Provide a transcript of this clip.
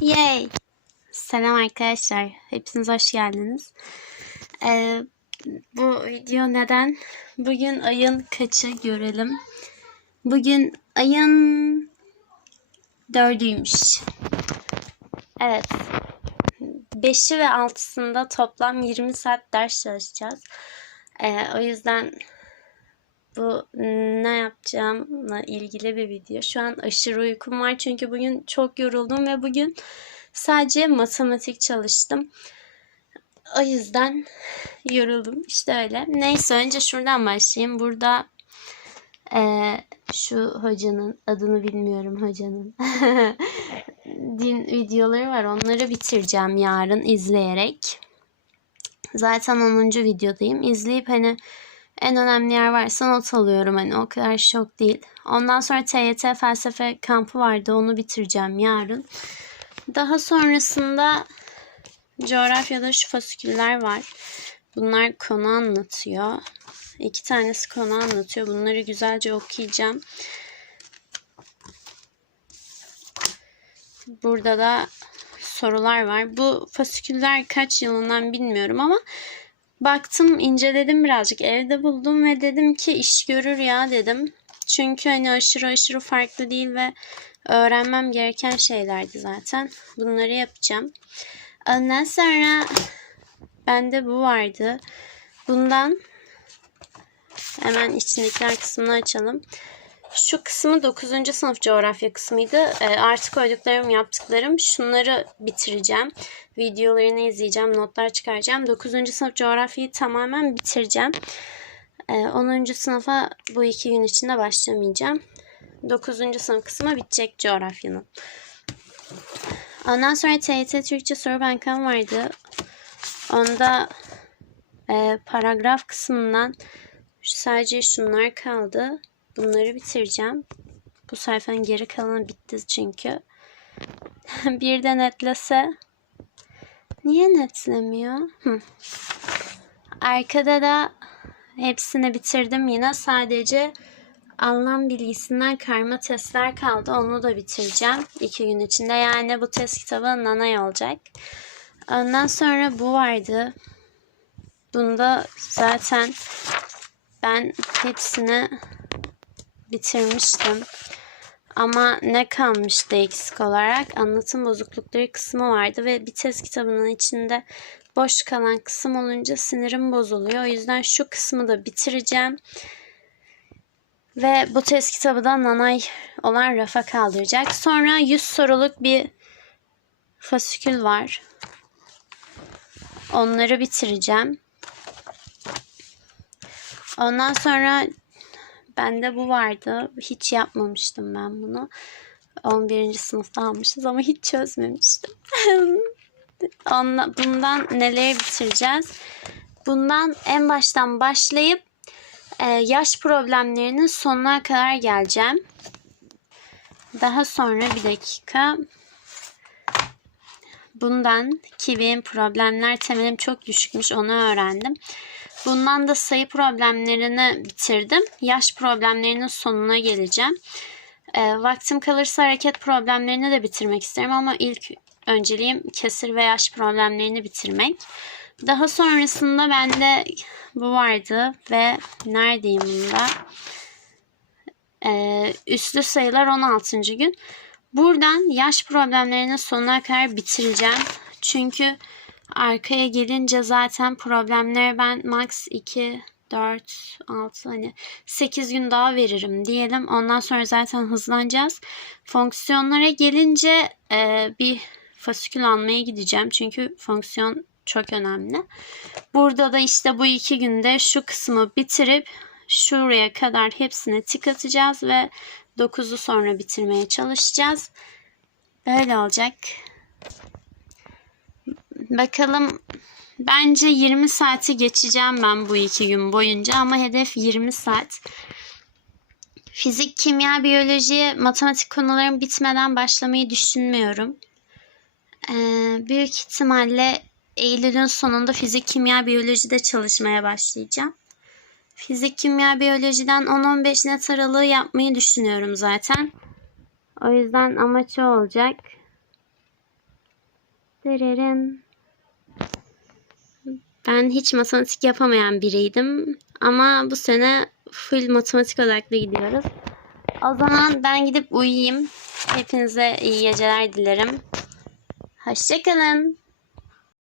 Yay! Selam arkadaşlar. Hepiniz hoş geldiniz. Ee, bu video neden? Bugün ayın kaçı görelim. Bugün ayın dördüymüş. Evet. Beşi ve altısında toplam 20 saat ders çalışacağız. Ee, o yüzden bu ne yapacağımla ilgili bir video. Şu an aşırı uykum var çünkü bugün çok yoruldum ve bugün sadece matematik çalıştım. O yüzden yoruldum. İşte öyle. Neyse önce şuradan başlayayım. Burada eee, şu hocanın adını bilmiyorum hocanın. Din videoları var. Onları bitireceğim yarın izleyerek. Zaten 10. videodayım. İzleyip hani en önemli yer varsa not alıyorum. Hani o kadar şok değil. Ondan sonra TYT felsefe kampı vardı. Onu bitireceğim yarın. Daha sonrasında coğrafyada şu fasiküller var. Bunlar konu anlatıyor. İki tanesi konu anlatıyor. Bunları güzelce okuyacağım. Burada da sorular var. Bu fasiküller kaç yılından bilmiyorum ama baktım inceledim birazcık evde buldum ve dedim ki iş görür ya dedim. Çünkü hani aşırı aşırı farklı değil ve öğrenmem gereken şeylerdi zaten. Bunları yapacağım. Ondan sonra bende bu vardı. Bundan hemen içindekiler kısmını açalım. Şu kısmı 9. sınıf coğrafya kısmıydı. E, artık koyduklarım, yaptıklarım. Şunları bitireceğim. Videolarını izleyeceğim, notlar çıkaracağım. 9. sınıf coğrafyayı tamamen bitireceğim. E, 10. sınıfa bu iki gün içinde başlamayacağım. 9. sınıf kısmı bitecek coğrafyanın. Ondan sonra TYT Türkçe soru bankam vardı. Onda e, paragraf kısmından sadece şunlar kaldı. Bunları bitireceğim. Bu sayfanın geri kalanı bitti çünkü. bir de netlese. Niye netlemiyor? Arkada da hepsini bitirdim yine. Sadece anlam bilgisinden karma testler kaldı. Onu da bitireceğim iki gün içinde. Yani bu test kitabı nanay olacak. Ondan sonra bu vardı. Bunda zaten ben hepsini bitirmiştim. Ama ne kalmıştı eksik olarak? Anlatım bozuklukları kısmı vardı ve bir test kitabının içinde boş kalan kısım olunca sinirim bozuluyor. O yüzden şu kısmı da bitireceğim. Ve bu test kitabı da nanay olan rafa kaldıracak. Sonra 100 soruluk bir fasikül var. Onları bitireceğim. Ondan sonra bende bu vardı. Hiç yapmamıştım ben bunu. 11. sınıfta almışız ama hiç çözmemiştim. Onla, bundan neleri bitireceğiz? Bundan en baştan başlayıp e, yaş problemlerinin sonuna kadar geleceğim. Daha sonra bir dakika. Bundan ki benim problemler temelim çok düşükmüş onu öğrendim. Bundan da sayı problemlerini bitirdim. Yaş problemlerinin sonuna geleceğim. E, vaktim kalırsa hareket problemlerini de bitirmek isterim ama ilk önceliğim kesir ve yaş problemlerini bitirmek. Daha sonrasında bende bu vardı ve neredeyim bunda? Ee, üslü sayılar 16. gün. Buradan yaş problemlerinin sonuna kadar bitireceğim. Çünkü arkaya gelince zaten problemleri ben max 2, 4, 6 hani 8 gün daha veririm diyelim. Ondan sonra zaten hızlanacağız. Fonksiyonlara gelince e, bir fasikül almaya gideceğim. Çünkü fonksiyon çok önemli. Burada da işte bu iki günde şu kısmı bitirip şuraya kadar hepsine tik atacağız ve 9'u sonra bitirmeye çalışacağız. Böyle olacak. Bakalım bence 20 saati geçeceğim ben bu iki gün boyunca ama hedef 20 saat. Fizik, kimya, biyoloji, matematik konularım bitmeden başlamayı düşünmüyorum. Ee, büyük ihtimalle Eylül'ün sonunda fizik, kimya, biyolojide çalışmaya başlayacağım. Fizik, kimya, biyolojiden 10-15 net aralığı yapmayı düşünüyorum zaten. O yüzden amaç o olacak. Dırırın. Ben hiç matematik yapamayan biriydim. Ama bu sene full matematik odaklı gidiyoruz. O zaman ben gidip uyuyayım. Hepinize iyi geceler dilerim. Hoşçakalın.